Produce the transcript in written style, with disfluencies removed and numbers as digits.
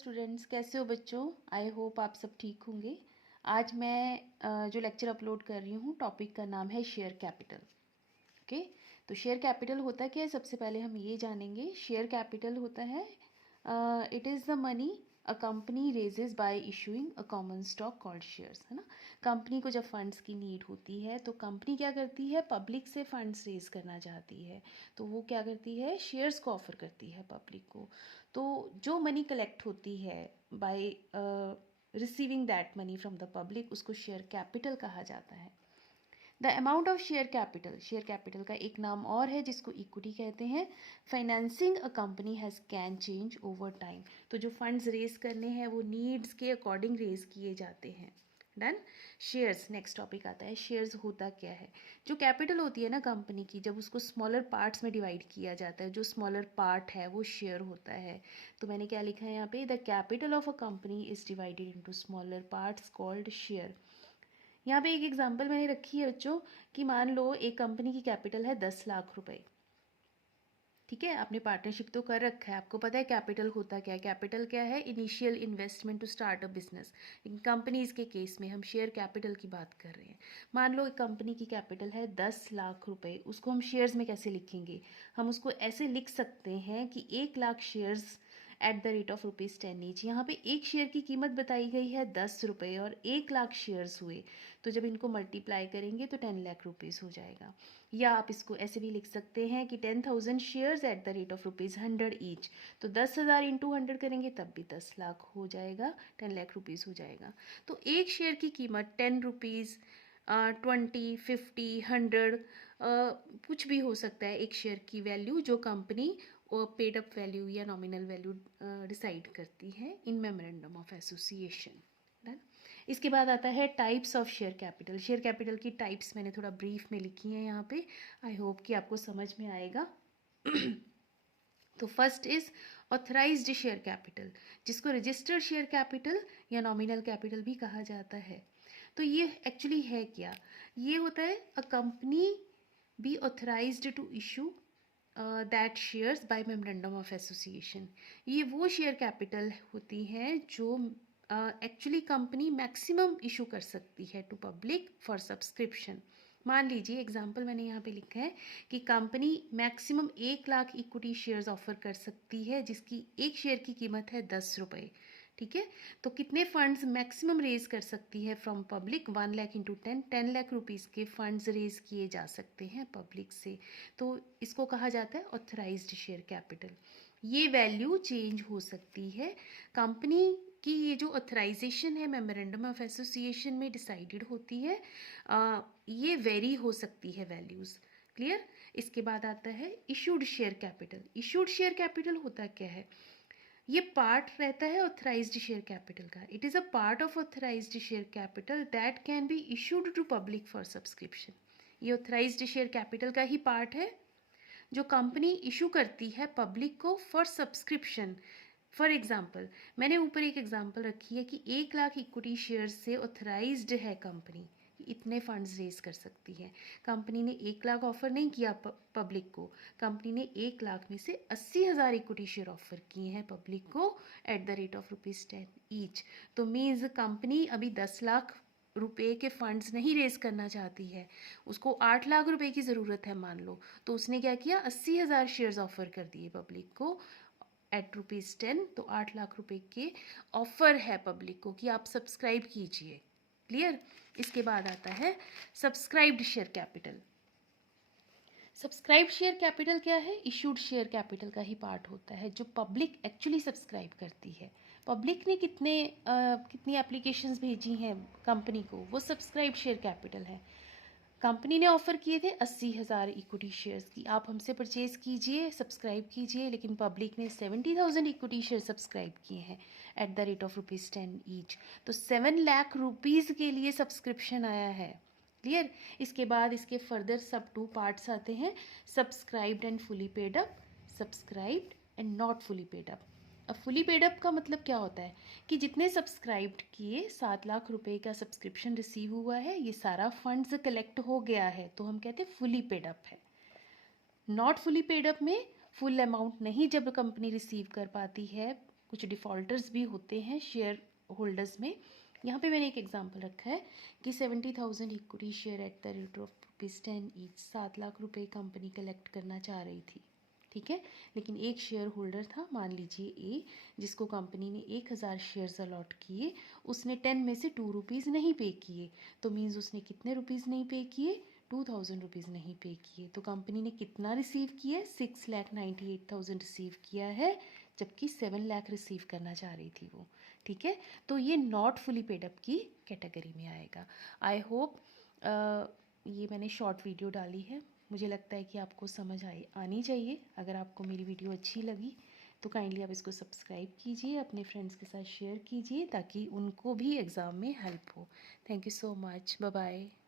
Students, कैसे हो बच्चों। आई होप आप सब ठीक होंगे। आज मैं जो लेक्चर अपलोड कर रही हूँ, टॉपिक का नाम है शेयर कैपिटल। ओके, तो शेयर कैपिटल होता क्या है, सबसे पहले हम ये जानेंगे। शेयर कैपिटल होता है it is the money a company raises bye issuing a common stock called shares, है ना। कंपनी को जब फंड्स की नीड होती है तो कंपनी क्या करती है, पब्लिक से फंड्स रेज करना चाहती है, तो वो क्या करती है, शेयर्स को ऑफर करती है पब्लिक को। तो जो मनी कलेक्ट होती है by receiving that money from the public, उसको शेयर कैपिटल कहा जाता है। The amount of share capital, share capital का एक नाम और है जिसको इक्विटी कहते हैं। Financing a company has can change over time, तो जो फंड्स रेज करने हैं वो नीड्स के अकॉर्डिंग रेज किए जाते हैं। डन। शेयर्स, नेक्स्ट टॉपिक आता है। शेयर्स होता क्या है, जो कैपिटल होती है ना कंपनी की, जब उसको स्मॉलर पार्ट्स में डिवाइड किया जाता है, जो स्मॉलर पार्ट है वो शेयर होता है। तो मैंने क्या लिखा है यहाँ पे, the capital of a company is divided into smaller parts called share. यहाँ पे एक एग्जांपल मैंने रखी है बच्चों, कि मान लो एक कंपनी की कैपिटल है 10 लाख रुपए। ठीक है, आपने पार्टनरशिप तो कर रखा है, आपको पता है कैपिटल होता क्या है। कैपिटल क्या है, initial investment to start a business. Companies के केस में हम शेयर कैपिटल की बात कर रहे हैं। मान लो एक कंपनी की कैपिटल है 10 लाख रुपए, उसको हम शेयर्स में कैसे लिखेंगे, हम उसको ऐसे लिख सकते हैं कि 1 lakh shares at the rate of ₹10 each. यहाँ पे एक शेयर की कीमत बताई गई है 10 रुपये और 1 लाख शेयर्स हुए, तो जब इनको मल्टीप्लाई करेंगे तो 10 लाख रुपीज़ हो जाएगा। या आप इसको ऐसे भी लिख सकते हैं कि 10,000 shares at the rate of ₹100 each, तो 10,000 इंटू 100 करेंगे तब भी 10 लाख हो जाएगा, 10 लाख रुपीज़ हो जाएगा। तो एक शेयर की कीमत 10 रुपीज़, 20, 50, 100 कुछ भी हो सकता है। एक शेयर की वैल्यू जो कंपनी पेड अप वैल्यू या नॉमिनल वैल्यू डिसाइड करती है इन मेमोरेंडम ऑफ एसोसिएशन। डन। इसके बाद आता है types of share capital. Share capital की टाइप्स मैंने थोड़ा ब्रीफ में लिखी हैं यहाँ पे, आई होप कि आपको समझ में आएगा। तो first is authorised share capital, जिसको रजिस्टर्ड शेयर कैपिटल या नॉमिनल कैपिटल भी कहा जाता है। तो ये एक्चुअली है क्या, ये होता है a company be authorised to issue that shares by memorandum of association. ये वो शेयर कैपिटल होती है जो एक्चुअली कंपनी मैक्सिमम इशू कर सकती है टू पब्लिक फॉर सब्सक्रिप्शन। मान लीजिए एग्जांपल मैंने यहाँ पे लिखा है कि company maximum 1 lakh equity shares offer कर सकती है, जिसकी एक शेयर की कीमत है 10 रुपये। ठीक है, तो कितने फंड्स मैक्सिमम रेज कर सकती है from public, 1 lakh into 10 lakh rupees के फंड्स रेज किए जा सकते हैं पब्लिक से। तो इसको कहा जाता है ऑथराइज्ड शेयर कैपिटल। ये वैल्यू चेंज हो सकती है, कंपनी की ये जो ऑथराइजेशन है मेमोरेंडम ऑफ एसोसिएशन में डिसाइडेड होती है, ये वेरी हो सकती है वैल्यूज़। क्लियर। इसके बाद आता है issued share capital. Issued share capital होता क्या है, ये पार्ट रहता है ऑथराइज्ड शेयर कैपिटल का। It is a part of authorised share capital that can be issued to public for subscription. ये ऑथराइज्ड शेयर कैपिटल का ही पार्ट है जो कंपनी इशू करती है पब्लिक को फॉर सब्सक्रिप्शन। फॉर एग्जाम्पल, मैंने ऊपर एक एग्जाम्पल रखी है कि 1 लाख इक्विटी शेयर से ऑथराइज्ड है कंपनी, इतने फंड्स रेज कर सकती है। कंपनी ने 1 लाख ऑफर नहीं किया पब्लिक को, कंपनी ने 1 लाख में से 80,000 इक्विटी शेयर ऑफर किए हैं पब्लिक को at the rate of ₹10 each. तो मीन्स कंपनी अभी 10 लाख रुपए के फंड्स नहीं रेज करना चाहती है, उसको 8 लाख रुपए की ज़रूरत है मान लो, तो उसने क्या किया, 80,000 शेयर्स ऑफर कर दिए पब्लिक को एट ₹10। तो 8 लाख रुपए के ऑफर है पब्लिक को कि आप सब्सक्राइब कीजिए। क्लियर। इसके बाद आता है subscribed share capital. Subscribed share capital क्या है, इशूड शेयर कैपिटल का ही पार्ट होता है जो पब्लिक एक्चुअली सब्सक्राइब करती है। पब्लिक ने कितनी एप्लीकेशंस भेजी हैं कंपनी को, वो सब्सक्राइब्ड शेयर कैपिटल है। कंपनी ने ऑफर किए थे 80,000 इक्विटी शेयर्स की, आप हमसे परचेज कीजिए, सब्सक्राइब कीजिए, लेकिन पब्लिक ने 70,000 इक्विटी शेयर सब्सक्राइब किए हैं at the rate of ₹10 each. तो 7 लाख रुपीज़ के लिए सब्सक्रिप्शन आया है। क्लियर। इसके बाद इसके फर्दर सब 2 पार्ट्स आते हैं, subscribed and fully paid up, subscribed and not fully paid up. अब फुली पेड अप का मतलब क्या होता है कि जितने सब्सक्राइब्ड किए, 7 लाख रुपए का सब्सक्रिप्शन रिसीव हुआ है, ये सारा फंड्स कलेक्ट हो गया है, तो हम कहते हैं फुली पेड अप है। नॉट फुली पेड अप में फुल अमाउंट नहीं जब कंपनी रिसीव कर पाती है कुछ डिफ़ॉल्टर्स भी होते हैं शेयर होल्डर्स में। यहाँ पे मैंने एक एग्जांपल रखा है कि 70,000 equity share at the rate of ₹10 each, 7 lakh रुपए कंपनी कलेक्ट करना चाह रही थी, ठीक है। लेकिन एक शेयर होल्डर था, मान लीजिए ए, जिसको कंपनी ने 1,000 शेयर्स अलॉट किए, उसने 10 में से ₹2 नहीं पे किए, तो मीन्स उसने कितने रुपीज़ नहीं पे किए, 2,000 रुपीज़ नहीं पे किए। तो कंपनी ने कितना रिसीव किया है, 6,98,000 रिसीव किया है, जबकि 7 लाख रिसीव करना चाह रही थी वो, ठीक है। तो ये नॉट फुली पेड अप की कैटेगरी में आएगा। आई होप ये मैंने शॉर्ट वीडियो डाली है, मुझे लगता है कि आपको समझ आनी चाहिए। अगर आपको मेरी वीडियो अच्छी लगी तो काइंडली आप इसको सब्सक्राइब कीजिए, अपने फ्रेंड्स के साथ शेयर कीजिए, ताकि उनको भी एग्ज़ाम में हेल्प हो। Thank you so much, bye bye.